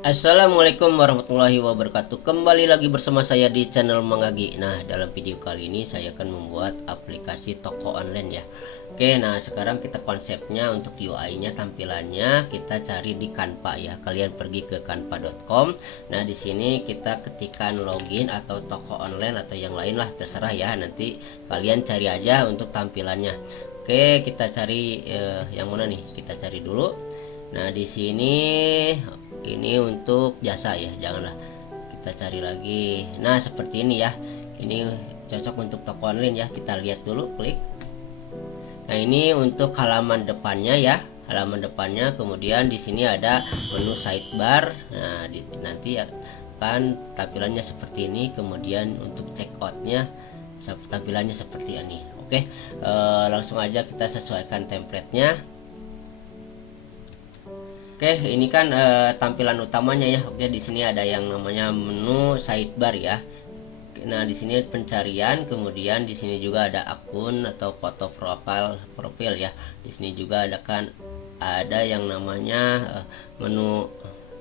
Assalamualaikum warahmatullahi wabarakatuh. Kembali lagi bersama saya di channel Mangagi. Nah, dalam video kali ini saya akan membuat aplikasi toko online ya. Oke, nah sekarang kita konsepnya untuk UI-nya, tampilannya kita cari di Canva ya. Kalian pergi ke canva.com. Nah, di sini kita ketikkan login atau toko online atau yang lain lah, terserah ya. Nanti kalian cari aja untuk tampilannya. Oke, kita cari yang mana nih? Kita cari dulu. Nah, di sini ini untuk jasa ya, janganlah, kita cari lagi. Nah, seperti ini ya, ini cocok untuk toko online ya. Kita lihat dulu, klik. Nah, ini untuk halaman depannya ya, halaman depannya. Kemudian di sini ada menu sidebar. Nah, nanti akan tampilannya seperti ini. Kemudian untuk checkoutnya tampilannya seperti ini. Oke, langsung aja kita sesuaikan templatenya. Oke, ini kan tampilan utamanya ya. Oke, di sini ada yang namanya menu sidebar ya. Nah, di sini pencarian, kemudian di sini juga ada akun atau foto profil ya. Di sini juga ada yang namanya menu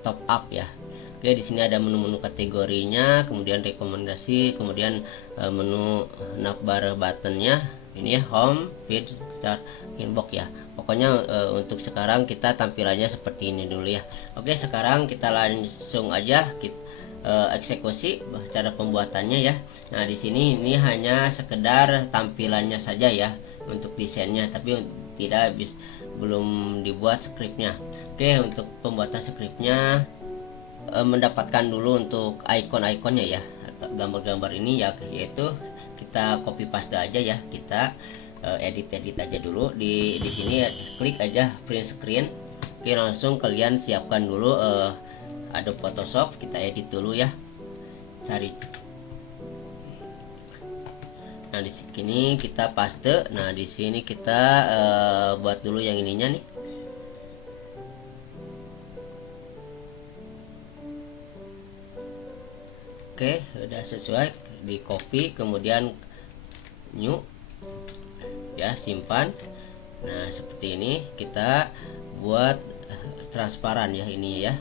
top up ya. Oke, di sini ada menu-menu kategorinya, kemudian rekomendasi, kemudian menu navbar buttonnya. Ini ya, home, feed, chart, inbox ya. Pokoknya untuk sekarang kita tampilannya seperti ini dulu ya. Oke, sekarang kita langsung aja eksekusi cara pembuatannya ya. Nah, di sini ini hanya sekedar tampilannya saja ya untuk desainnya, tapi belum dibuat skripnya. Oke, untuk pembuatan skripnya mendapatkan dulu untuk icon-iconnya ya, atau gambar-gambar ini ya, yaitu kita copy paste aja ya. Kita edit aja dulu di sini, klik aja print screen. Oke, langsung kalian siapkan dulu Adobe Photoshop. Kita edit dulu ya, cari. Nah, di sini kita paste. Nah, di sini kita buat dulu yang ininya nih. Oke, udah sesuai, di copy, kemudian new ya, simpan. Nah, seperti ini kita buat transparan ya ini ya.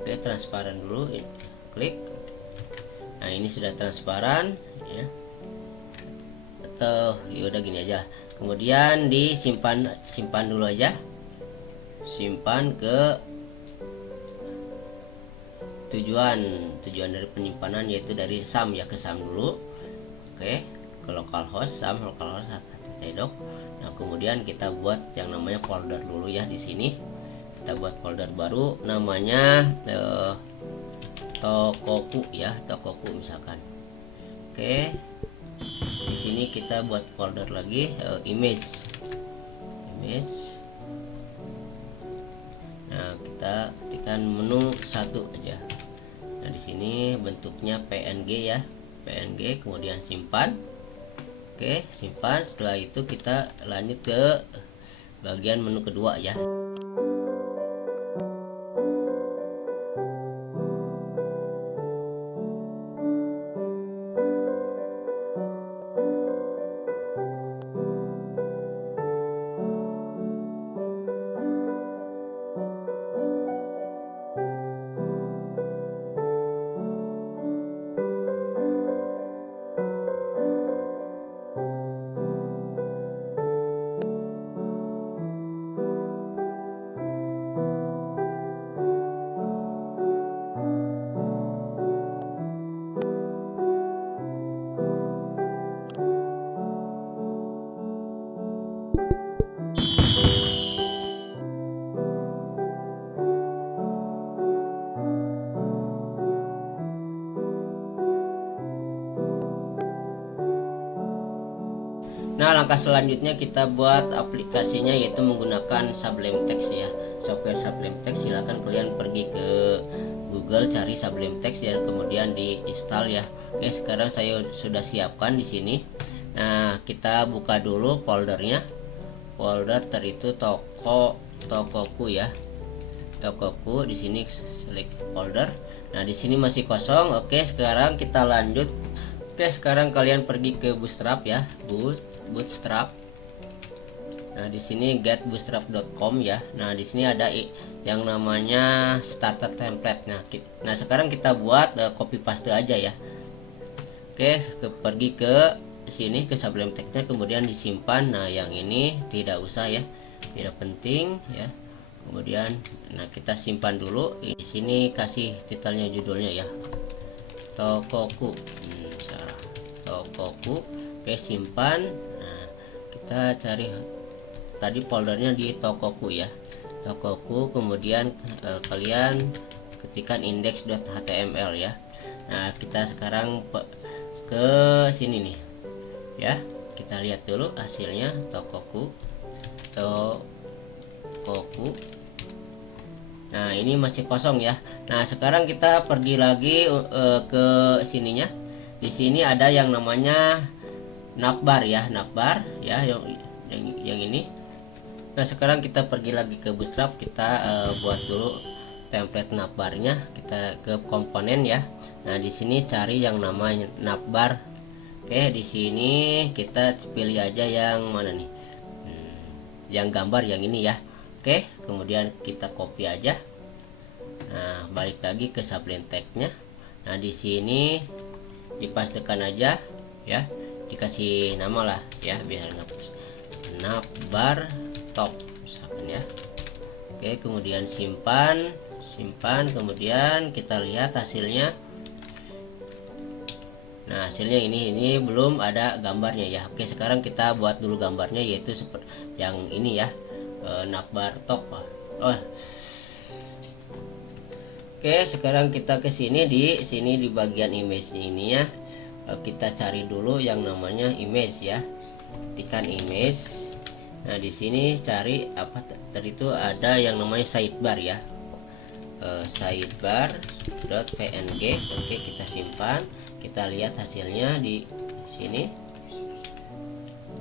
Oke, transparan dulu, klik. Nah, ini sudah transparan ya, atau yaudah gini aja. Kemudian simpan dulu aja, simpan ke tujuan dari penyimpanan, yaitu dari SAM ya, ke SAM dulu. Oke, ke localhost, SAM localhost doc. Nah, kemudian kita buat yang namanya folder dulu ya. Di sini kita buat folder baru, namanya Tokoku ya, Tokoku misalkan. Oke, di sini kita buat folder lagi, image. Nah, kita ketikkan menu 1 aja. Nah, di sini bentuknya PNG ya, PNG, kemudian simpan. Oke, simpan. Setelah itu kita lanjut ke bagian menu kedua ya. Nah, langkah selanjutnya kita buat aplikasinya, yaitu menggunakan Sublime Text ya. Software Sublime Text, silahkan kalian pergi ke Google, cari Sublime Text dan kemudian diinstal ya. Oke, sekarang saya sudah siapkan di sini. Nah, kita buka dulu foldernya. Folder itu Tokoku ya. Tokoku, di sini select folder. Nah, di sini masih kosong. Oke, sekarang kita lanjut. Oke, sekarang kalian pergi ke Bootstrap ya, Bootstrap. Nah, di sini getbootstrap.com ya. Nah, di sini ada yang namanya starter template. Nah, sekarang kita buat copy paste aja ya. Oke, pergi ke sini ke Sublime Text-nya, kemudian disimpan. Nah, yang ini tidak usah ya, tidak penting ya. Kemudian, nah kita simpan dulu. Di sini kasih titelnya, judulnya ya, Tokoku. Salah, Tokoku. Oke, simpan. Nah, kita cari tadi foldernya di Tokoku ya, Tokoku. Kemudian kalian ketikkan index.html ya. Nah, kita sekarang ke sini nih ya, kita lihat dulu hasilnya. Tokoku. Nah, ini masih kosong ya. Nah, sekarang kita pergi lagi ke sininya. Di sini ada yang namanya navbar ya, navbar ya, yang ini. Nah, sekarang kita pergi lagi ke Bootstrap, kita buat dulu template navbarnya. Kita ke komponen ya. Nah, di sini cari yang namanya navbar. Oke, di sini kita pilih aja yang mana nih? Yang gambar yang ini ya. Oke, kemudian kita copy aja. Nah, balik lagi ke Sublime Text-nya. Nah, di sini dipastikan aja ya, dikasih nama lah ya, biar navbar top misalkan ya. Oke, kemudian simpan, kemudian kita lihat hasilnya. Nah, hasilnya ini belum ada gambarnya ya. Oke, sekarang kita buat dulu gambarnya, yaitu seperti yang ini ya, navbar top. Oke, sekarang kita ke sini, di bagian image ini ya. Kita cari dulu yang namanya image ya. Ketikkan image. Nah, di sini cari apa tadi itu, ada yang namanya sidebar ya. Sidebar.png. Oke, kita simpan. Kita lihat hasilnya di sini.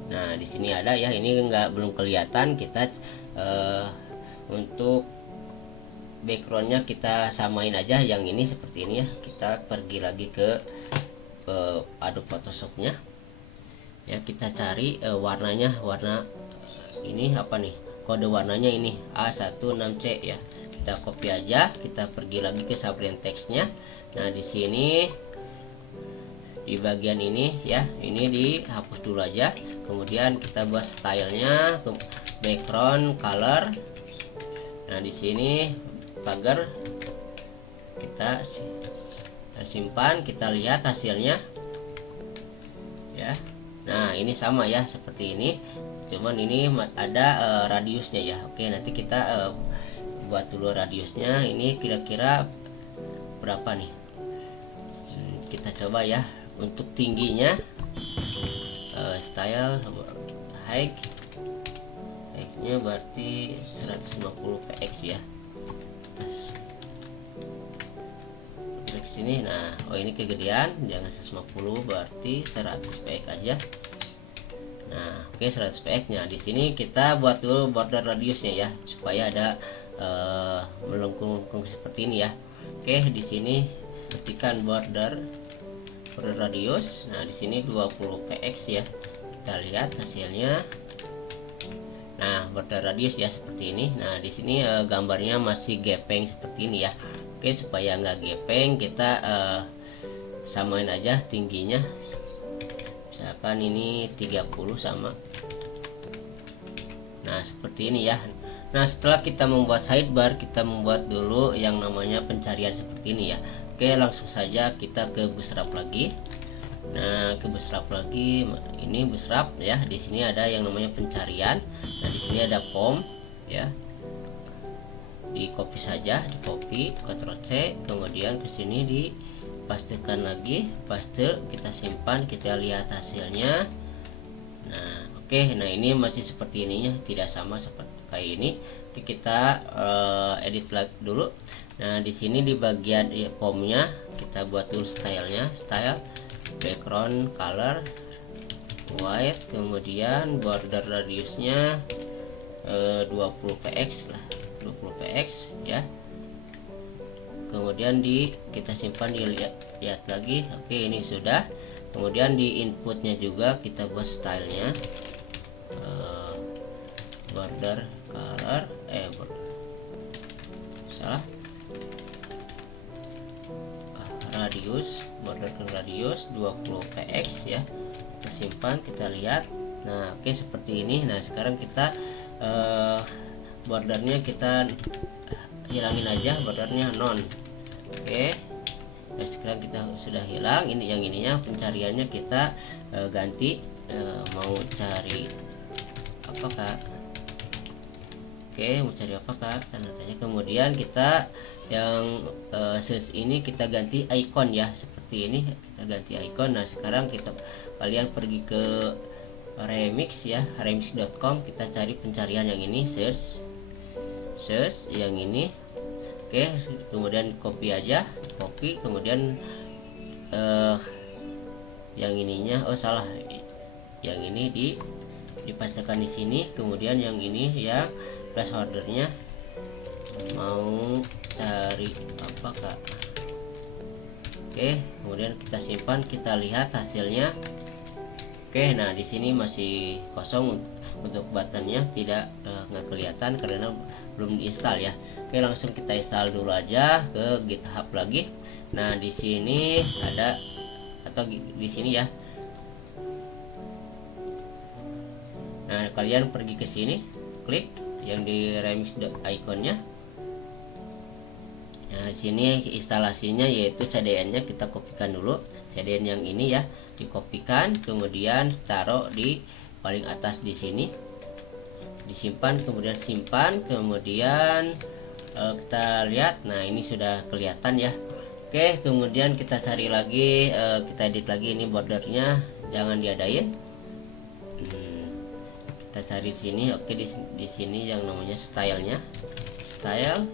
Nah, di sini ada ya. Ini belum kelihatan. Kita untuk backgroundnya kita samain aja yang ini seperti ini ya. Kita pergi lagi ke Adobe Photoshopnya ya. Kita cari warnanya, warna ini apa nih, kode warnanya ini A16C ya. Kita copy aja, kita pergi lagi ke Sublime Text-nya. Nah, di sini di bagian ini ya, ini dihapus dulu aja. Kemudian kita buat stylenya, background color. Nah, di sini pagar kita simpan, kita lihat hasilnya ya. Nah, ini sama ya seperti ini, cuman ini ada radiusnya ya. Oke, nanti kita buat dulu radiusnya. Ini kira-kira berapa nih, kita coba ya. Untuk tingginya style height-nya berarti 150 px ya. Ke sini. Nah, ini kegedean, jangan 150, berarti 100 px aja. Nah, oke, 100 px nya. Di sini kita buat dulu border radiusnya ya, supaya ada melengkung seperti ini ya. Oke, di sini ketikkan border radius. Nah, di sini 20 px ya. Kita lihat hasilnya. Nah, border radius ya seperti ini. Nah, di sini gambarnya masih gepeng seperti ini ya. Oke, supaya nggak gepeng, kita samain aja tingginya. Misalkan ini 30 sama. Nah, seperti ini ya. Nah, setelah kita membuat sidebar, kita membuat dulu yang namanya pencarian seperti ini ya. Oke, langsung saja kita ke Bootstrap lagi. Nah, ke Bootstrap lagi, ini Bootstrap ya. Di sini ada yang namanya pencarian. Nah, di sini ada form ya. Di copy saja, di copy, Ctrl C, kemudian ke sini dipastekan lagi, paste, kita simpan, kita lihat hasilnya. Nah, oke, nah ini masih seperti ininya, tidak sama seperti kayak ini. Oke, kita edit lagi dulu. Nah, di sini di bagian formnya kita buat dulu stylenya, style background color white, kemudian border radiusnya 20 px lah, 20 px ya. Kemudian kita simpan, lihat lagi. Oke, ini sudah. Kemudian di inputnya juga kita buat stylenya border color salah radius, border radius 20 px ya. Kita simpan, kita lihat. Nah oke, seperti ini. Nah sekarang kita bordernya kita hilangin aja, bordernya non. Oke, nah sekarang kita sudah hilang. Ini yang ininya pencariannya kita ganti, mau cari apa kak? Oke, mau cari apa kak, tanda tanya. Kemudian kita yang search ini kita ganti icon ya, seperti ini kita ganti icon. Nah sekarang kalian pergi ke remix ya, remix.com, kita cari pencarian yang ini, search yang ini. Oke, kemudian copy aja, copy, kemudian yang ininya, oh salah, yang ini dipastikan di sini. Kemudian yang ini ya, placeholdernya mau cari apa kak? Oke, kemudian kita simpan, kita lihat hasilnya. Oke, nah di sini masih kosong untuk buttonnya, tidak nggak kelihatan karena belum diinstal ya. Oke, langsung kita install dulu aja ke GitHub lagi. Nah di sini ada, atau di sini ya. Nah kalian pergi ke sini, klik yang di remix iconnya. Nah sini instalasinya yaitu CDN nya kita kopikan dulu, CDN yang ini ya, dikopikan, kemudian taruh di paling atas di sini, disimpan, kemudian simpan, kemudian kita lihat. Nah ini sudah kelihatan ya. Oke, kemudian kita cari lagi, kita edit lagi ini bordernya, jangan diadain. Kita cari di sini. Oke, di sini yang namanya stylenya, style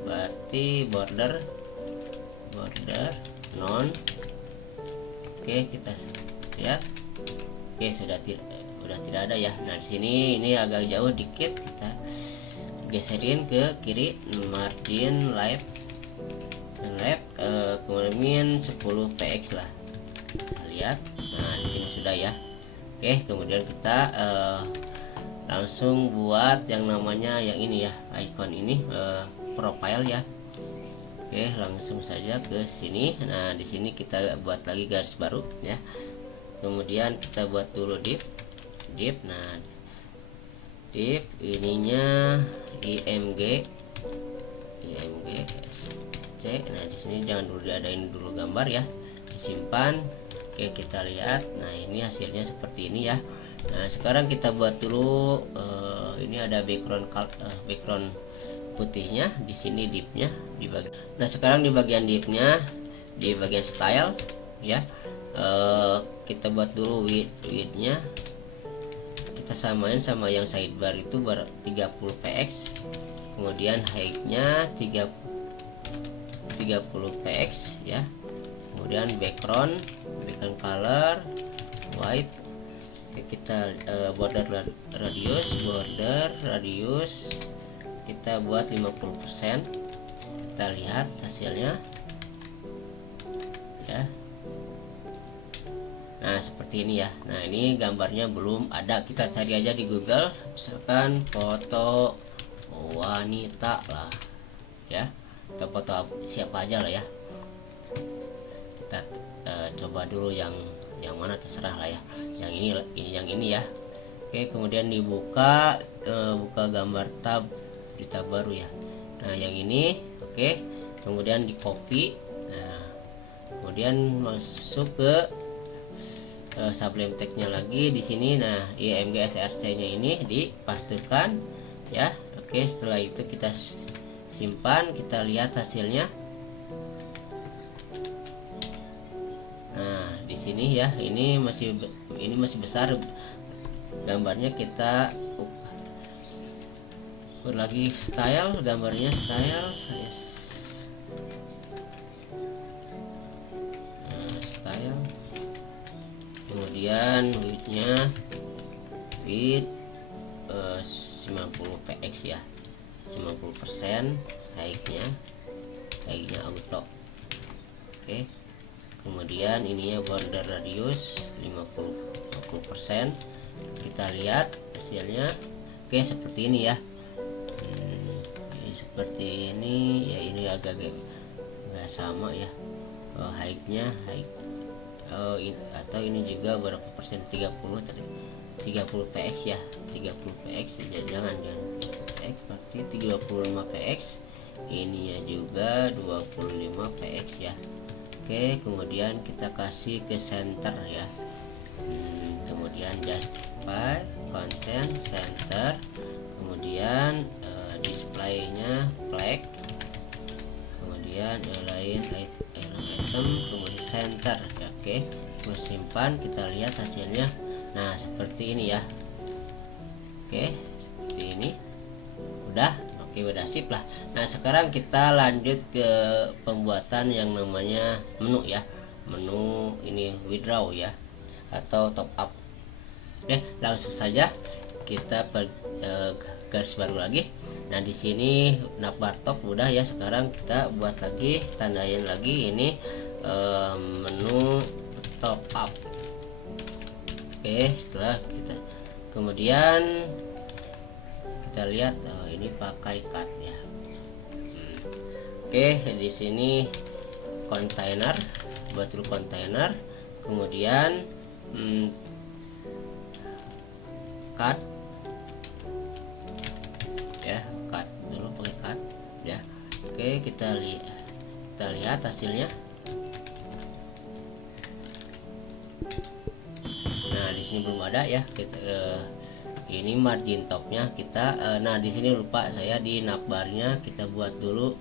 berarti border non. Oke, kita lihat. Oke, sudah tidak ada ya. Nah di sini ini agak jauh dikit, kita geserin ke kiri, margin left kemudian 10 px lah, kita lihat. Nah di sini sudah ya. Oke, kemudian kita langsung buat yang namanya yang ini ya, icon ini, profile ya. Oke, langsung saja ke sini. Nah di sini kita buat lagi garis baru ya, kemudian kita buat dulu div. Nah div ininya img sc. Nah di sini jangan dulu diadain dulu gambar ya, disimpan. Oke, kita lihat. Nah ini hasilnya seperti ini ya. Nah sekarang kita buat dulu ini ada background putihnya di sini, divnya di bagian. Nah sekarang di bagian divnya, di bagian style ya, kita buat dulu widthnya, kita samain sama yang sidebar itu 30 px, kemudian heightnya 30 px ya, kemudian background color white. Oke, kita border radius kita buat 50%. Kita lihat hasilnya ya. Nah seperti ini ya. Nah ini gambarnya belum ada, kita cari aja di Google, misalkan foto wanita lah ya, atau foto siapa aja lah ya. Kita coba dulu yang mana, terserah lah ya, yang ini ya. Oke, kemudian dibuka, buka gambar tab di tab baru ya. Nah yang ini oke, kemudian di copy. Nah kemudian masuk ke Sublime Text-nya lagi di sini. Nah img src nya ini dipastikan ya. Oke, setelah itu kita simpan, kita lihat hasilnya. Nah di sini ya, ini masih besar gambarnya. Kita lagi style, gambarnya style yes. Nah, style, kemudian widthnya width 90 px ya, 90%. Heightnya auto. Oke, kemudian ininya border radius 50%. kita lihat hasilnya. Oke, seperti ini ya. Ini seperti ini ya, ini agak nggak sama ya. Height-nya atau ini juga berapa persen, 30 tadi, 30 px ya, 30 px ya, jangan 30 px, berarti 35 px, ininya juga 25 px ya. Oke, kemudian kita kasih ke center ya. Kemudian justify content center, kemudian displaynya flag, kemudian align item, kemudian center ya. Oke, terus simpan, kita lihat hasilnya. Nah, seperti ini ya. Oke, seperti ini udah. Oke, udah sip lah. Nah, sekarang kita lanjut ke pembuatan yang namanya menu ya. Menu ini withdraw ya, atau top up. Oke, langsung saja kita garis baru lagi. Nah, di sini navbar top udah ya. Sekarang kita buat lagi, tandain lagi ini menu top up. Oke, setelah kita kemudian kita lihat ini pakai cut ya. Oke, di sini kontainer, buat dulu kontainer, kemudian cut ya, cut dulu pakai cut ya. Oke, kita lihat hasilnya. Nah, di sini belum ada ya. Kita ini margin topnya kita nah, di sini lupa saya di navbarnya kita buat dulu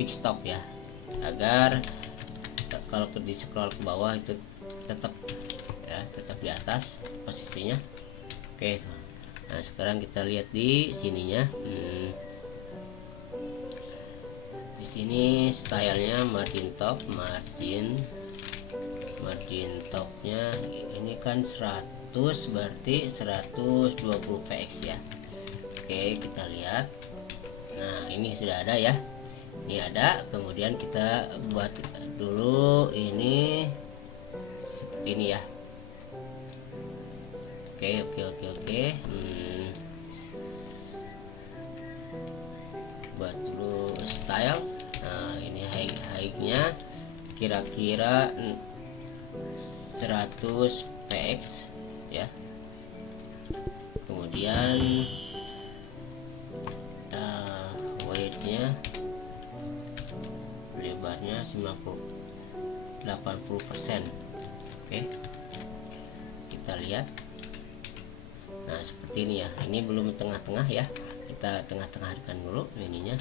fix top ya, agar kalau di scroll ke bawah itu tetap ya, tetap di atas posisinya. Oke, nah sekarang kita lihat di sininya. Di sini stylenya margin top, margin topnya ini kan 100, berarti 120 px ya. Oke, kita lihat. Nah, ini sudah ada ya, ini ada. Kemudian kita buat dulu ini seperti ini ya. Oke. Buat dulu style. Nah, ini height-nya kira-kira 100 px ya. Kemudian weight-nya, lebarnya 80%. Oke, kita lihat. Nah, seperti ini ya. Ini belum tengah-tengah ya, kita tengah-tengahkan dulu ininya.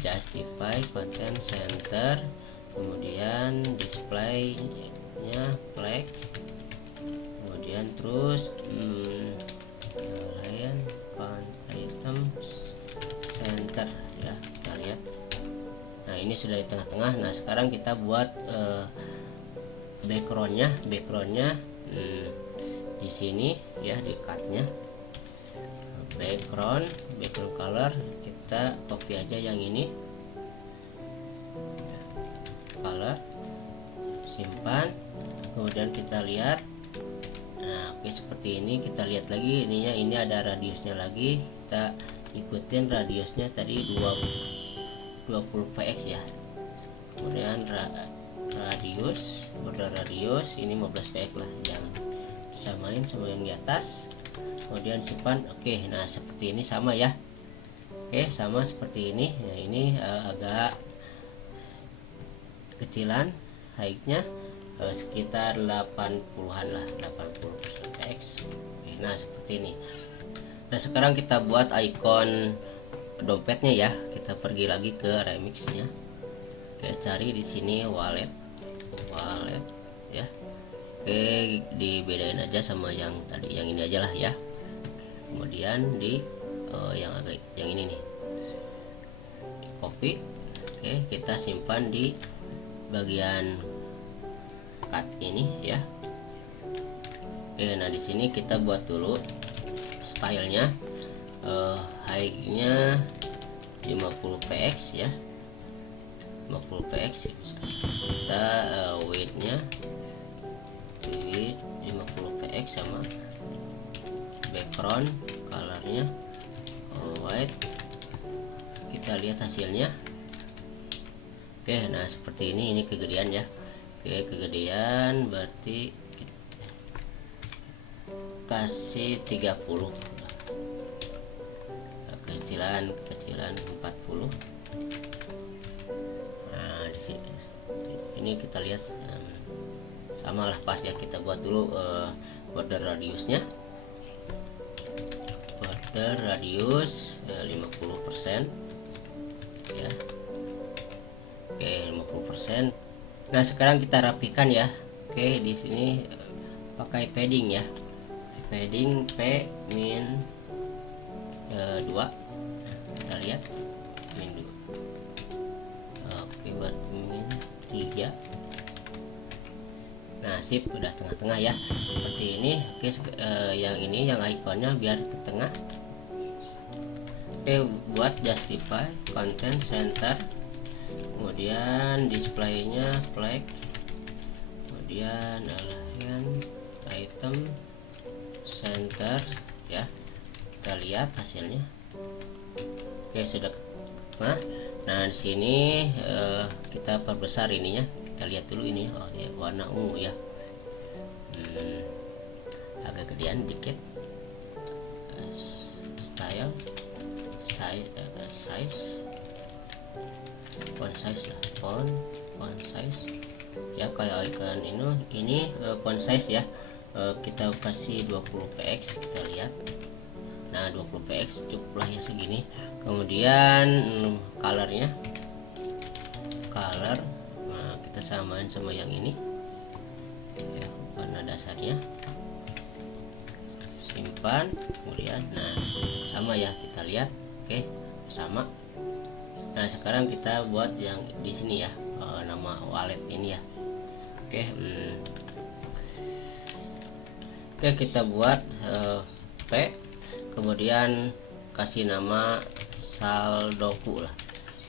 Justify content center, kemudian display-nya flag, kemudian terus lain item center ya, kita lihat. Nah, ini sudah di tengah-tengah. Nah, sekarang kita buat backgroundnya di sini ya, di cutnya background color, kita copy aja yang ini color, simpan, kemudian kita lihat. Nah, oke, seperti ini. Kita lihat lagi ininya, ini ada radiusnya lagi, kita ikutin radiusnya tadi 20 px ya. Kemudian radius, border radius ini 15 px lah, jangan samain sama yang di atas. Kemudian simpan. Oke, nah seperti ini sama ya. Oke, sama seperti ini. Nah, ini agak kecilan, height-nya sekitar 80-an lah, 80 px. Oke, nah seperti ini. Nah, sekarang kita buat icon dompetnya ya. Kita pergi lagi ke remix-nya. Oke, cari di sini wallet ya. Oke, dibedain aja sama yang tadi, yang ini aja lah ya. Kemudian di yang ini nih, di copy. Oke, kita simpan di bagian cut ini ya. Oke, nah di sini kita buat dulu stylenya, height-nya 50 px ya, 50 px. Kita weight-nya 50 px. px sama background colornya white. Kita lihat hasilnya. Oke, nah seperti ini kegedean ya. Oke, kegedean berarti kasih 30, kecilan 40. Nah di sini ini kita lihat sama lah pas ya. Kita buat dulu border radiusnya. Border radius 50% ya. Oke, 50%. Nah sekarang kita rapikan ya. Oke, di sini pakai padding ya. Padding P min 2. Kita lihat min 2. Oke, berarti min 3. Nah sip, udah tengah-tengah ya seperti ini. Oke, yang ini yang ikonnya biar ke tengah. Oke, buat justify content center, kemudian displaynya flag, kemudian align item center ya. Kita lihat hasilnya. Oke, sudah. Nah di sini kita perbesar ininya. Kita lihat dulu ini. Oh ya, warna ungu ya. Agak gedean dikit. Style size font size lah, font size ya. Kayak icon ini font size ya. Kita kasih 20 px. Kita lihat. Nah 20 px cukuplah ya segini. Kemudian colornya, color, nah kita samain sama yang ini ya, warna dasarnya. Simpan, kemudian nah sama ya, kita lihat. Oke, sama. Nah sekarang kita buat yang di sini ya, nama wallet ini ya. Oke, kita buat P, kemudian kasih nama saldoku lah,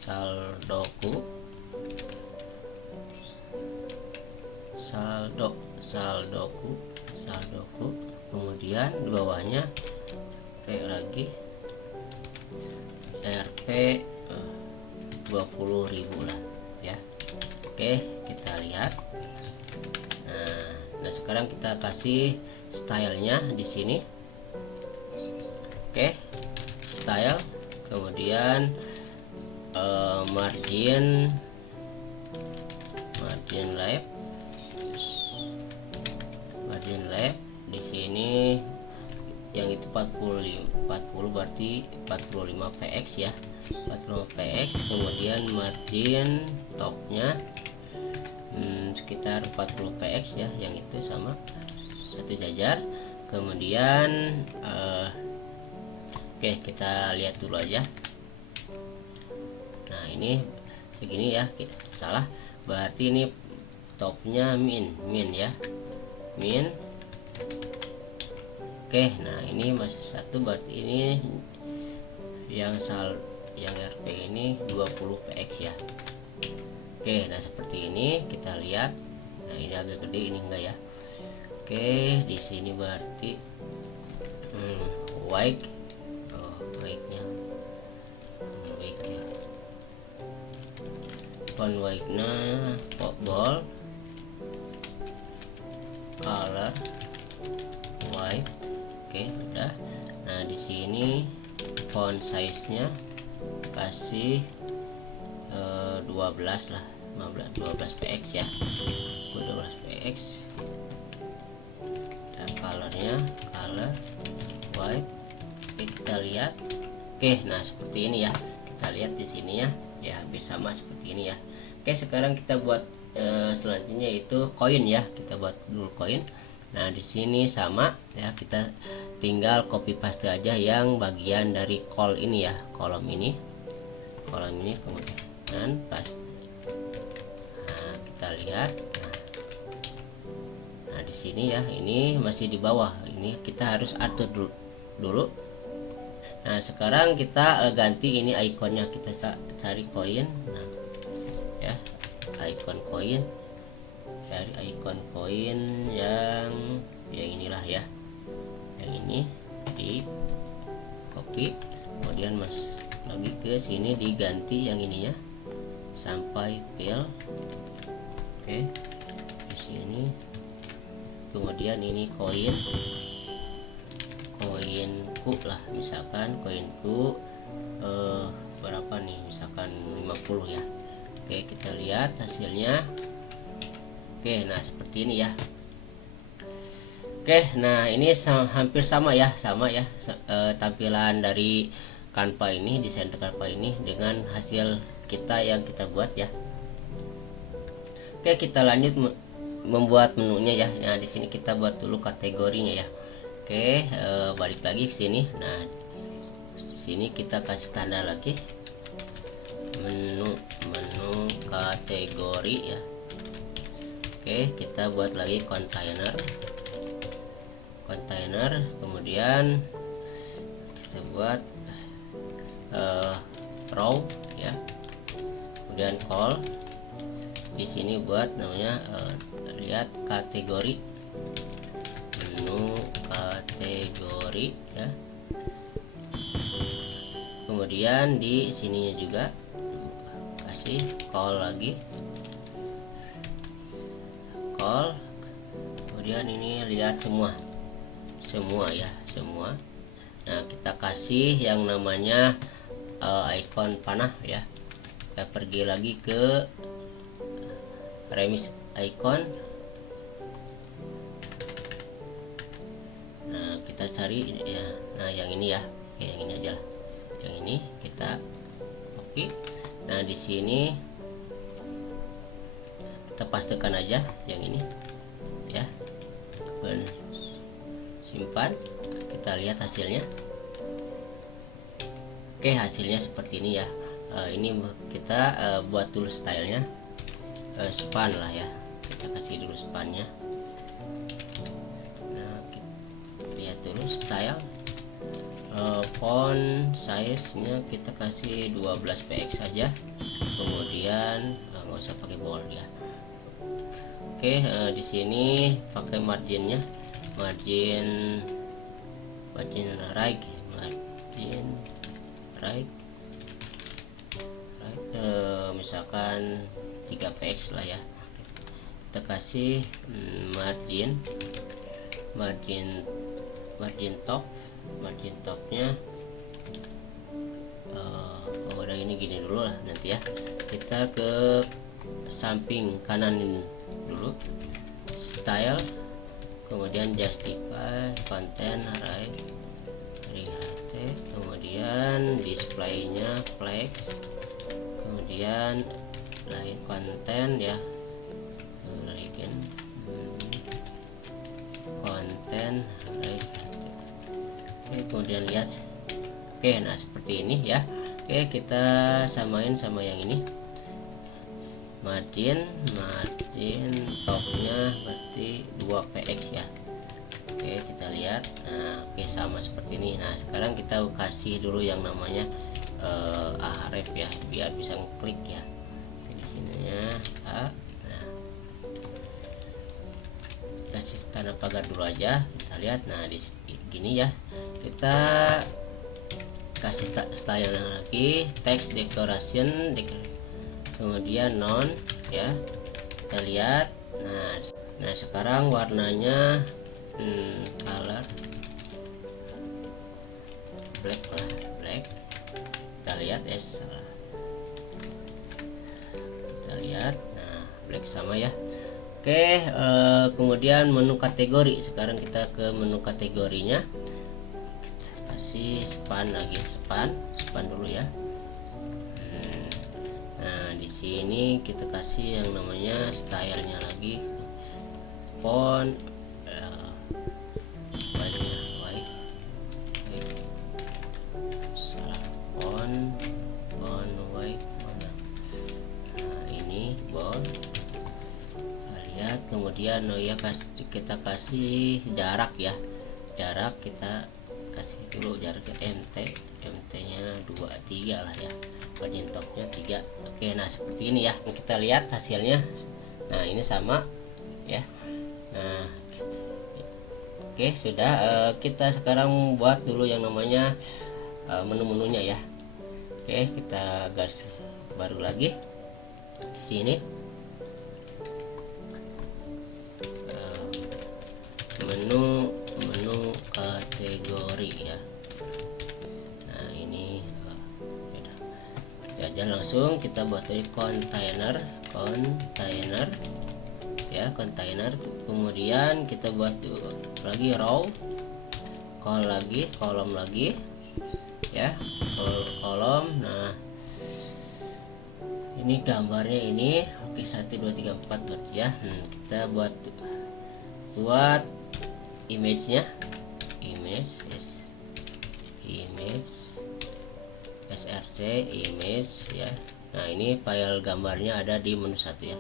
saldoku, saldoku. Kemudian di bawahnya P lagi, RP 20.000 lah ya. Oke, kita lihat. Nah sekarang kita kasih stylenya di sini. Oke, style, kemudian margin left di sini. Yang itu 40 berarti 45 px ya, 45 px. Kemudian margin topnya sekitar 40 px ya, yang itu sama satu jajar. Kemudian oke, kita lihat dulu aja. Nah ini segini ya, salah, berarti ini topnya min ya, min. Oke, nah ini masih satu, berarti ini yang RP ini 20 px ya. Oke, nah seperti ini kita lihat. Nah ini agak gede, ini enggak ya. Oke, di sini berarti white, white-nya ya. Font white-nya bold, color white. Oke, udah. Nah di sini font size-nya kasih 12 lah, 12 px ya, 12 px. Kita colornya color white. Oke, kita lihat. Oke, nah seperti ini ya, kita lihat di sini ya, hampir sama seperti ini ya. Oke, sekarang kita buat selanjutnya itu koin ya. Kita buat dulu koin. Nah di sini sama ya, kita tinggal copy paste aja yang bagian dari call ini ya, kolom ini kemudian pas. Nah kita lihat. Nah di sini ya, ini masih di bawah, ini kita harus atur dulu. Nah sekarang kita ganti ini ikonnya, kita cari koin. Nah ya, icon koin. cari icon koin yang inilah ya, yang ini di copy, kemudian masuk lagi ke sini diganti yang ininya sampai fill. Oke, di sini kemudian ini koinku lah, misalkan koinku berapa nih, misalkan 50 ya. Oke, kita lihat hasilnya. Oke, nah seperti ini ya. Oke, nah ini hampir sama ya, tampilan dari Canva ini, desain Canva ini dengan hasil kita yang kita buat ya. Oke, kita lanjut membuat menunya ya. Nah, di sini kita buat dulu kategorinya ya. Oke, balik lagi ke sini. Nah, di sini kita kasih tanda lagi menu kategori ya. Oke, kita buat lagi kontainer, kemudian kita buat row ya, kemudian call. Di sini buat namanya lihat kategori, menu kategori ya. Kemudian di sininya juga kasih call lagi, call. Kemudian ini lihat semua ya, semua. Nah, kita kasih yang namanya icon panah ya. Kita pergi lagi ke remix icon. Nah, kita cari ya, nah yang ini ya. Oke, yang ini aja lah, yang ini kita copy. Nah, di sini kita pastikan aja yang ini ya, simpan, kita lihat hasilnya. Oke, hasilnya seperti ini ya. Ini kita buat dulu stylenya, span lah ya, kita kasih dulu spannya. Nah, kita lihat dulu style, font size nya kita kasih 12 px saja, kemudian nggak usah pakai bold ya. Oke, di sini pakai marginnya, margin right, misalkan 3 px lah ya. Kita kasih margin topnya udah ini gini dulu lah, nanti ya kita ke samping kanan dulu, style, kemudian justify, content right, kemudian displaynya flex, kemudian lain konten ya, konten right. Kemudian lihat. Oke, nah seperti ini ya. Oke, kita samain sama yang ini, margin topnya berarti 2 px ya. Oke, kita lihat. Nah, oke, sama seperti ini. Nah, sekarang kita kasih dulu yang namanya href ya, biar bisa ngeklik ya. Oke, di sininya nah, kasih tanda pagar dulu aja, kita lihat. Nah, di gini ya, kita kasih style lagi, text decoration, kemudian non ya, kita lihat. Nah sekarang warnanya color black lah, black. Kita lihat kita lihat. Nah, black sama ya. Oke, kemudian menu kategori. Sekarang kita ke menu kategorinya, kita kasih span lagi, span dulu ya. Nah, di sini kita kasih yang namanya stylenya lagi, font white, salah, font white mana? Nah, ini bold. Kemudian ya kita kasih jarak ya, jarak kita kasih dulu jaraknya mt nya 23 lah ya, margin topnya 3. Oke, nah seperti ini ya, kita lihat hasilnya. Nah, ini sama Oke, sudah. Kita sekarang buat dulu yang namanya menu-menunya ya. Oke, kita garis baru lagi di sini. Menu kategori ya. Nah ini kita aja langsung kita buat dari kontainer ya, kontainer. Kemudian kita buat lagi row, kolom lagi ya, kolom. Nah ini gambarnya ini oke, 1 2 3 4 berarti ya. Kita buat image-nya, image src image ya. Nah ini file gambarnya ada di menu 1 ya,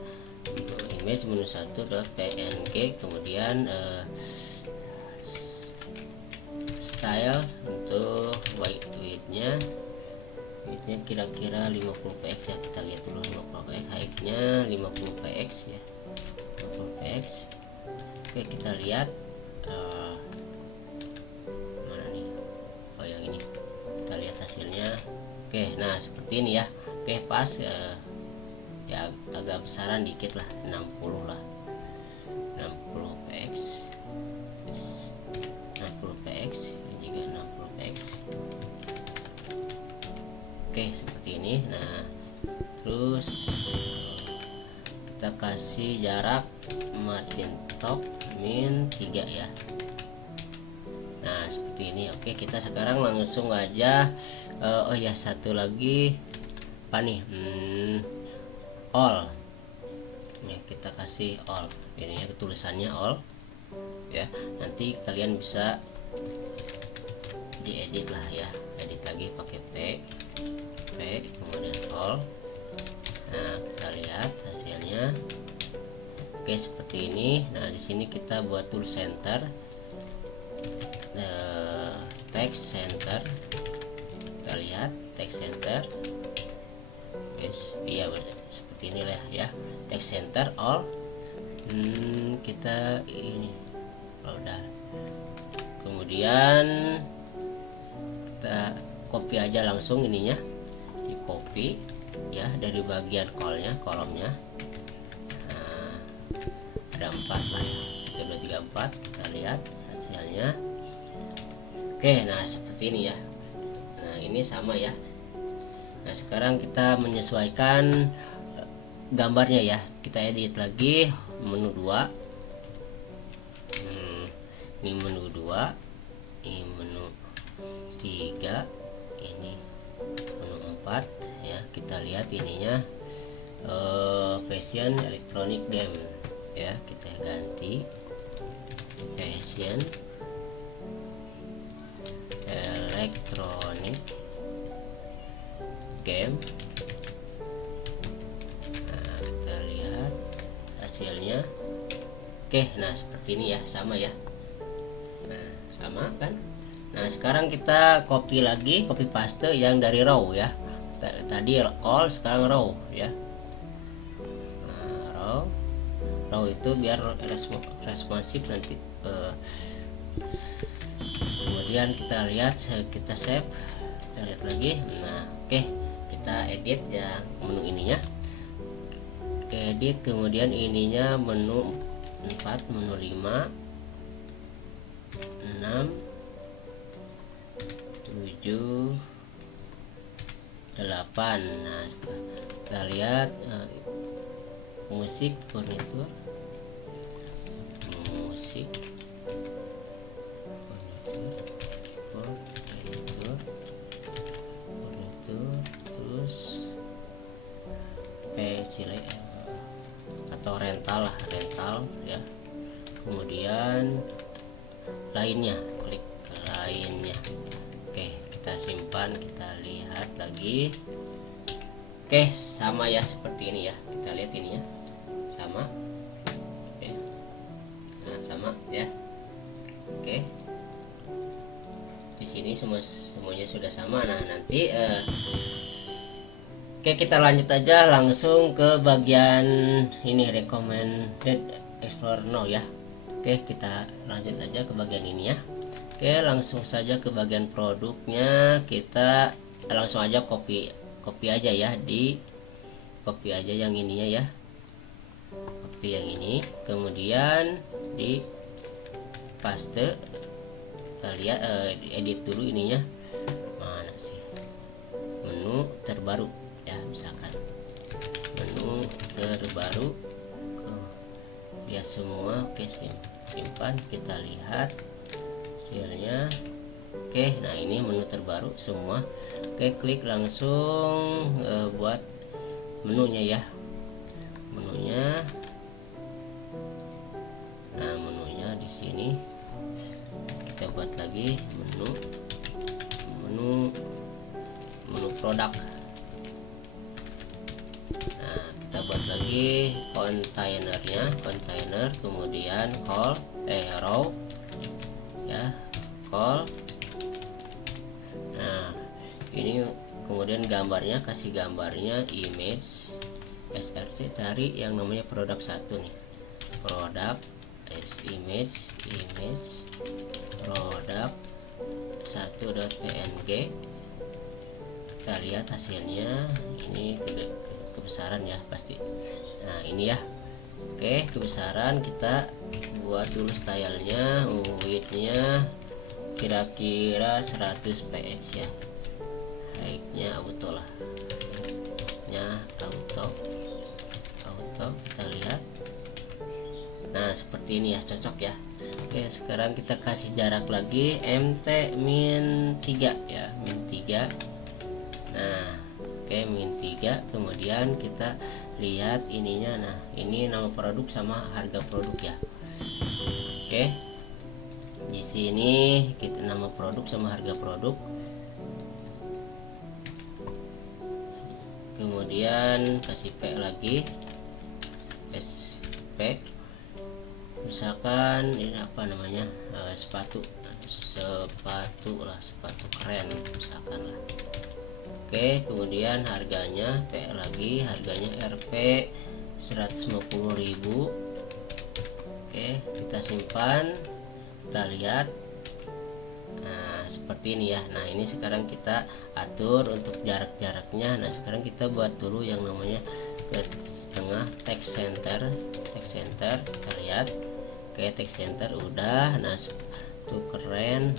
image menu 1.png. kemudian style untuk width-nya kira-kira 50 px ya. Kita lihat dulu 50 px, height-nya 50 px ya, 50 px. Oke, kita lihat mana nih, oh yang ini, kita lihat hasilnya. Oke, nah seperti ini ya. Oke, pas ya agak besaran dikit lah, 60 lah, 60 px, 60 px, ini juga 60 px. Oke, seperti ini. Nah terus kita kasih jarak margin top min 3 ya. Nah seperti ini. Oke, kita sekarang langsung aja oh ya, satu lagi apa nih, all ya, kita kasih all, ini ya tulisannya all ya. Nanti kalian bisa diedit lah ya, edit lagi pakai p kemudian all. Nah kita lihat hasilnya. Oke, seperti ini. Nah di sini kita buat tool center, text center. Kita lihat text center, yes, iya seperti inilah ya, text center all. Kita ini udah, kemudian kita copy aja langsung ininya, di copy ya dari bagian kolomnya. Nah, ada 4 lah ya, 1 2 3 4. Kita lihat hasilnya. Oke, nah seperti ini ya. Nah ini sama ya. Nah sekarang kita menyesuaikan gambarnya ya. Kita edit lagi menu 2. Ini menu 2, ini menu 3, ini menu 4 ya. Kita lihat ininya fashion electronic game ya. Kita ganti fashion electronic game. Nah kita lihat hasilnya. Oke, nah seperti ini ya, sama ya. Nah sama kan. Nah sekarang kita copy lagi, copy paste yang dari row ya. Tadi all, sekarang row ya. Nah, row itu biar responsif nanti. Kemudian kita lihat, kita save, kita lihat lagi. Nah oke, kita edit ya menu ininya, edit. Kemudian ininya menu 4, menu 5, 6, 7, 8. Nah kita lihat musik, furnitur, terus cile atau rental ya. Kemudian lainnya, klik lainnya. Oke, kita simpan, kita lihat lagi. Oke, sama ya seperti ini ya. Kita lihat ininya sama. Oke, nah sama ya. Oke, di sini semuanya sudah sama. Nah nanti oke, kita lanjut aja langsung ke bagian ini, recommended explore now ya. Oke, kita lanjut aja ke bagian ini ya. Oke, langsung saja ke bagian produknya. Kita langsung aja copy aja ya, di copy aja yang ininya ya, copy yang ini, kemudian di paste. Kita lihat edit dulu ininya, mana sih menu terbaru ya, misalkan menu terbaru, lihat semua. Oke, simpan, kita lihat hasilnya. Oke, nah ini menu terbaru semua. Oke, klik langsung buat menunya ya, menunya. Nah, menunya di sini kita buat lagi menu produk. Nah, kita buat lagi kontainernya, kontainer, kemudian row ya, call. Nah, ini kemudian gambarnya, kasih gambarnya image src, cari yang namanya produk 1 nih, produk image produk 1.png. kita lihat hasilnya, ini kebesaran ya pasti. Nah, ini ya. Oke, kebesaran kita buat dulu stylenya, widthnya kira-kira 100 px ya, heightnya auto lah, auto kita lihat. Nah, seperti ini ya, cocok ya. Oke, sekarang kita kasih jarak lagi mt -3 ya, -3. Nah, oke, -3. Kemudian kita lihat ininya. Nah, ini nama produk sama harga produk ya. Oke, di sini kita nama produk sama harga produk. Kemudian kasih P lagi, SP, misalkan ini apa namanya, sepatu lah, sepatu keren misalkan lah. Oke, kemudian harganya P lagi, harganya Rp 150.000. Oke, kita simpan, kita lihat. Nah, seperti ini ya. Nah, ini sekarang kita atur untuk jaraknya. Nah, sekarang kita buat dulu yang namanya ke tengah text center, kita lihat. Oke, text center udah. Nah, itu keren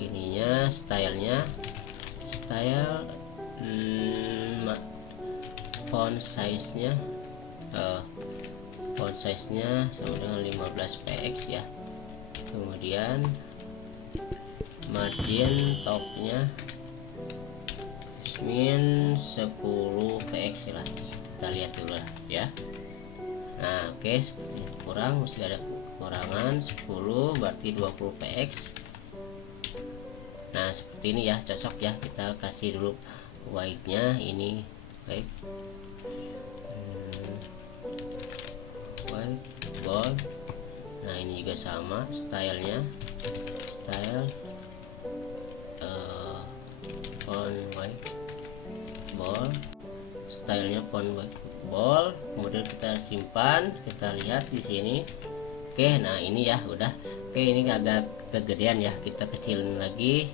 ininya, stylenya, style font size-nya sama dengan 15 px ya. Kemudian margin topnya min 10 px lah, kita lihat dulu lah ya. Nah, oke, seperti ini. Kurang, masih ada kekurangan 10, berarti 20 px. Nah, seperti ini ya, cocok ya. Kita kasih dulu white-nya ini, baik, white, bold. Nah, ini juga sama stylenya, style font white bold, stylenya font white bold. Kemudian kita simpan, kita lihat di sini. Oke, nah ini ya udah. Oke, ini agak kegedean ya, kita kecilin lagi.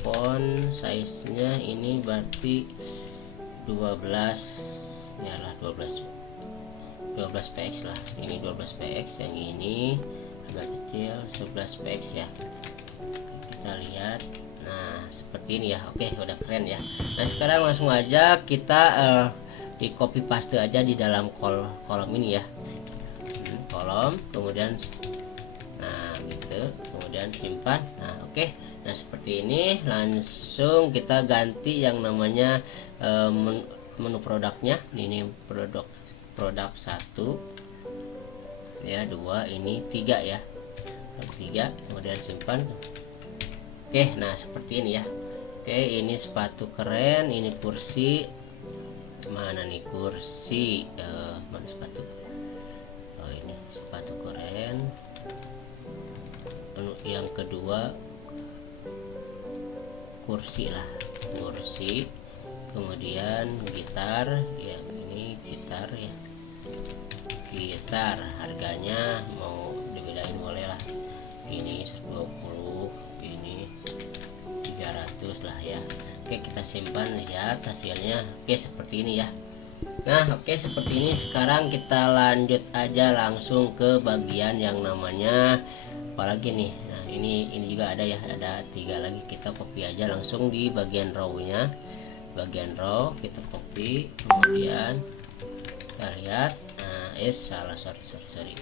Font size nya ini berarti 12 ya lah, 12 px lah, ini 12 px, yang ini agak kecil 11 px ya. Kita lihat. Nah, seperti ini ya. Oke, udah keren ya. Nah, sekarang langsung aja kita di copy paste aja di dalam kolom ini ya, kolom, kemudian nah gitu, kemudian simpan. Nah, oke. Nah, seperti ini langsung kita ganti yang namanya menu produknya. Ini produk 1 ya, 2, ini 3 ya, 3, kemudian simpan. Oke, nah seperti ini ya. Oke, ini sepatu keren, ini kursi, mana nih kursi, mana sepatu, oh ini sepatu keren. Yang kedua kursi lah, kursi, kemudian gitar ya, ini gitar ya. sekitar harganya mau dibedain boleh lah, ini 120, ini 300 lah ya. Oke, kita simpan, lihat hasilnya. Oke, seperti ini ya. Nah, oke, seperti ini. Sekarang kita lanjut aja langsung ke bagian yang namanya apalagi nih. Nah, ini juga ada ya, ada 3 lagi. Kita copy aja langsung di bagian row-nya. Bagian row kita copy, kemudian kita lihat. Nah, salah, sorry.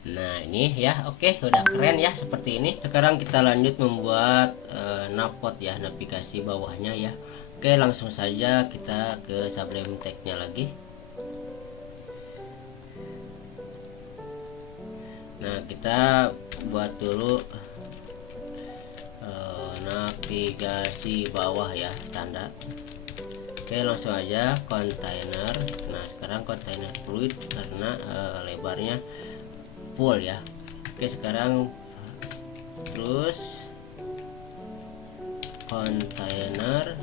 Nah, ini ya, oke, udah keren ya seperti ini. Sekarang kita lanjut membuat knapot ya, navigasi bawahnya ya. Oke, langsung saja kita ke Sublime Text-nya lagi. Nah, kita buat dulu navigasi bawah ya, tanda. Oke, langsung aja container. Nah, sekarang container fluid karena lebarnya full ya. Oke, sekarang terus container,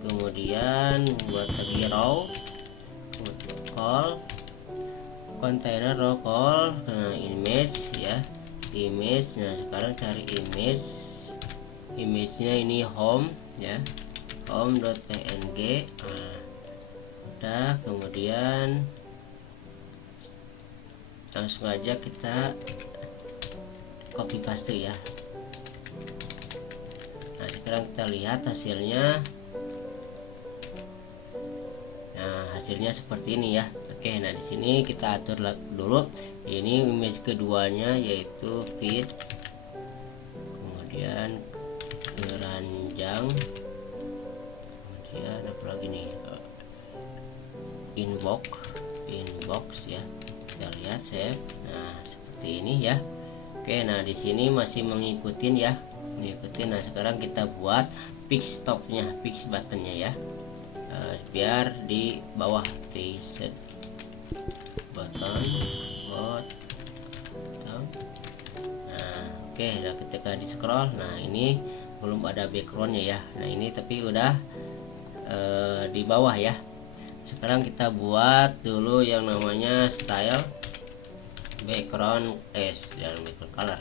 kemudian buat lagi row call container row call ke image ya, image. Nah, sekarang cari image-nya ini home ya, home.png. Nah, udah, kemudian langsung aja kita copy paste ya. Nah, sekarang kita lihat hasilnya. Nah, hasilnya seperti ini ya. Oke, nah di sini kita atur dulu ini image keduanya yaitu feed, kemudian keranjang, kemudian apa lagi nih, inbox ya. Kita lihat save. Nah, seperti ini ya. Oke, nah di sini masih mengikutin ya, mengikutin. Nah, sekarang kita buat fix stopnya, fix buttonnya ya, biar di bawah paste button. Nah, oke, nah ketika di scroll, nah ini belum ada backgroundnya ya. Nah, ini tapi udah di bawah ya. Sekarang kita buat dulu yang namanya style background dan background color,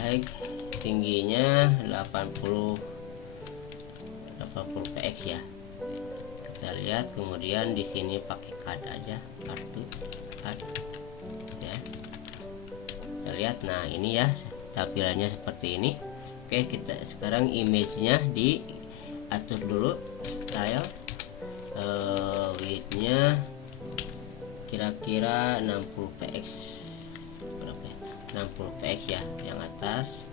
height tingginya 80 px ya. Kita lihat, kemudian di sini pakai cut aja, kartu cut ya. Kita lihat, nah ini ya tampilannya seperti ini. Oke, kita sekarang image-nya diatur dulu, style width-nya kira-kira 60 px, berapa ya? 60 px ya yang atas,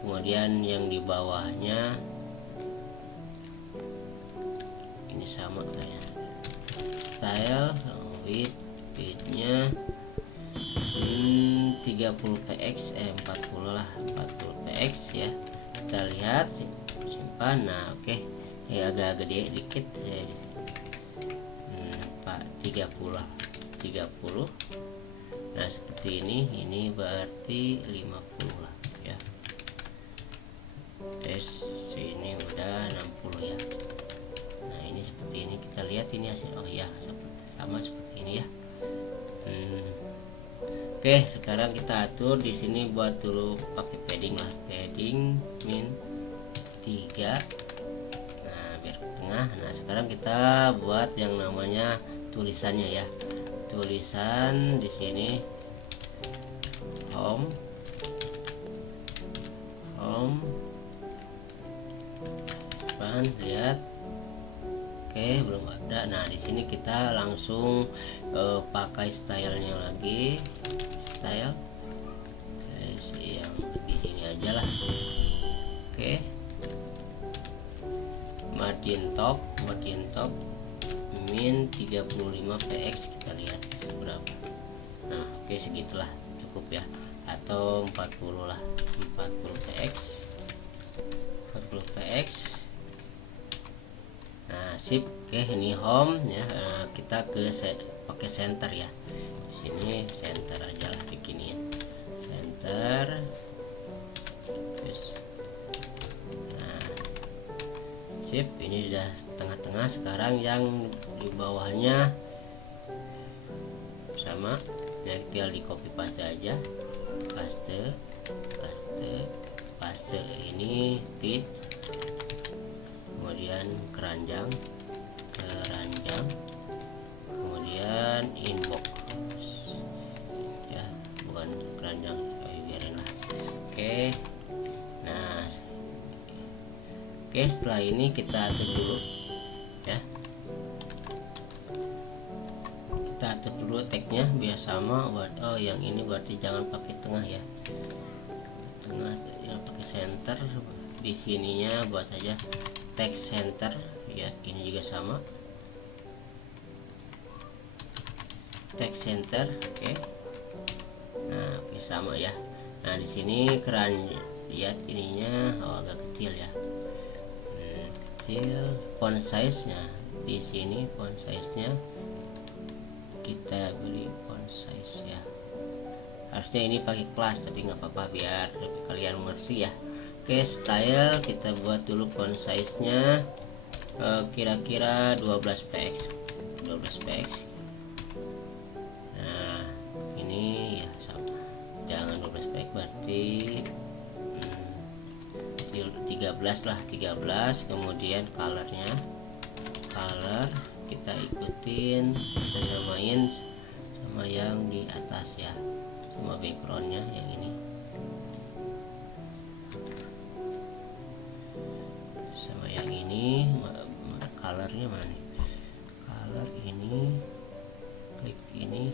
kemudian yang di bawahnya ini sama kayaknya, style width-nya 30 px 40 lah, 40 px ya. Kita lihat, simpan. Nah, oke, ya agak gede dikit ya. 30. Nah, seperti ini berarti 50 lah ya. Ini udah 60 ya. Nah, ini seperti ini, kita lihat ini hasil. Oh ya, sama seperti ini ya. Oke, sekarang kita atur di sini buat dulu pakai padding lah, padding min 3. Nah, biar ke tengah. Nah, sekarang kita buat yang namanya tulisannya ya. Tulisan di sini home lihat. Oke, belum ada. Nah, di sini kita langsung pakai stylenya lagi, style yang di sini aja lah. Oke, margin top min 35 px, kita lihat berapa. Nah, oke, segitulah cukup ya, atau 40 lah, 40 px. Nah, sip. Oke, ini home ya. Nah, kita pakai center ya. Di sini center aja lah, bikinin center. Terus ini sudah tengah-tengah. Sekarang yang di bawahnya sama ya, tinggal di copy paste aja, paste ini feed, kemudian keranjang, kemudian inbox ya, bukan keranjang, biarin lah. Oke, nah setelah ini kita atur dulu ya, kita atur dulu tagnya biar sama. Oh, yang ini berarti jangan pakai tengah ya, tengah yang pakai center. Di sininya buat aja text center ya, ini juga sama text center. Oke. Nah, oke, sama ya. Nah, di sini keran lihat ininya agak kecil ya, kecil. Font size nya di sini, font size nya kita beri font size ya, harusnya ini pakai kelas tapi nggak apa-apa biar kalian mengerti ya. Oke, style kita buat dulu font size nya kira-kira 12 px. Nah, ini ya sama, jangan 12 px, berarti 13 lah, 13. Kemudian color kita ikutin, kita samain sama yang di atas ya, sama backgroundnya yang ini, sama yang ini. Colornya mana nih? Color ini, klik ini.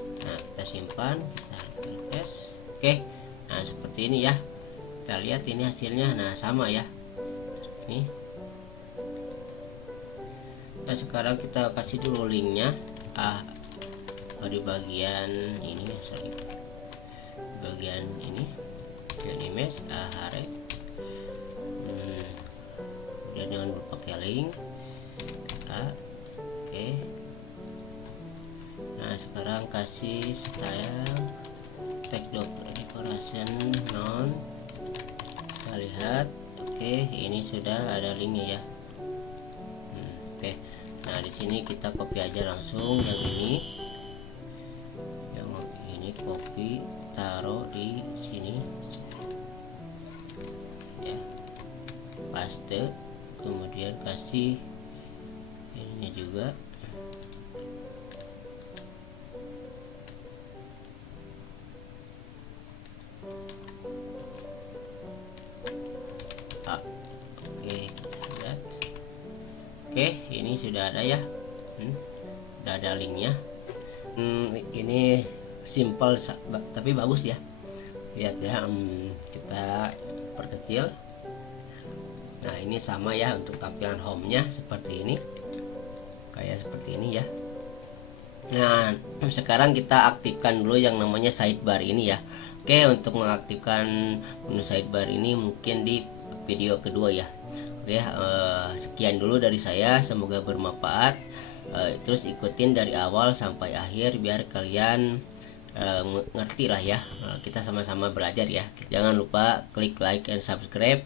Nah, kita simpan, kita refresh. Oke, nah seperti ini ya, kita lihat ini hasilnya. Nah, sama ya nih. Nah, sekarang kita kasih dulu linknya di bagian ini ya, sorry, bagian ini image hare. Kemudian jangan lupa pakai link. Oke. Nah, sekarang kasih style tag decoration non, kita lihat. Oke, ini sudah ada linknya ya. Oke, nah di sini kita copy aja langsung yang ini copy, taruh di sini ya, paste, kemudian kasih ininya juga. Oke, ini sudah ada ya, sudah ada linknya. Ini simple tapi bagus ya, lihat ya. Kita perkecil. Nah, ini sama ya untuk tampilan home-nya seperti ini, kayak seperti ini ya. Nah, sekarang kita aktifkan dulu yang namanya sidebar ini ya. Oke, untuk mengaktifkan menu sidebar ini mungkin di video kedua ya. Oke, sekian dulu dari saya, semoga bermanfaat. Terus ikutin dari awal sampai akhir biar kalian ngerti lah ya. Kita sama-sama belajar ya. Jangan lupa klik like and subscribe.